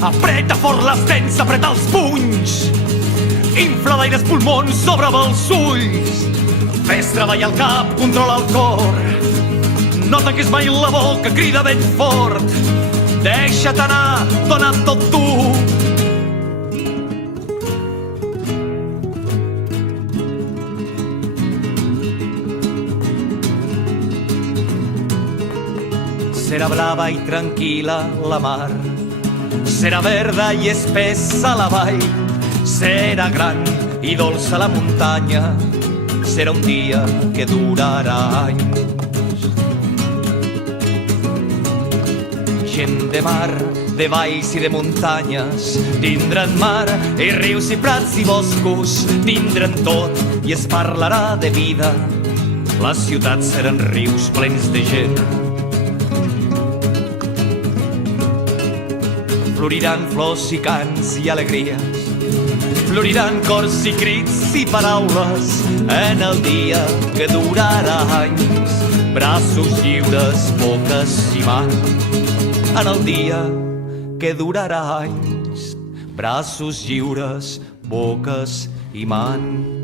Apreta fort les dents, apreta els punys, infla d'aire els pulmons, s'obre els ulls. Fes treballar el cap, controla el cor, no tanquis mai la boca, crida ben fort. Deixa't anar, dona tot tu. Serà blava i tranquil·la la mar, serà verda i espessa la vall, serà gran i dolça la muntanya, serà un dia que durarà anys. Gent de mar, de valls i de muntanyes, tindran mar i rius i prats i boscos, tindran tot i es parlarà de vida. Les ciutats seran rius plens de gent. Floriran flors i cants i alegries, floriran cors i crits i paraules en el dia que durarà anys. Braços lliures, boques i mans, en el dia que durarà anys. Braços lliures, boques i mans.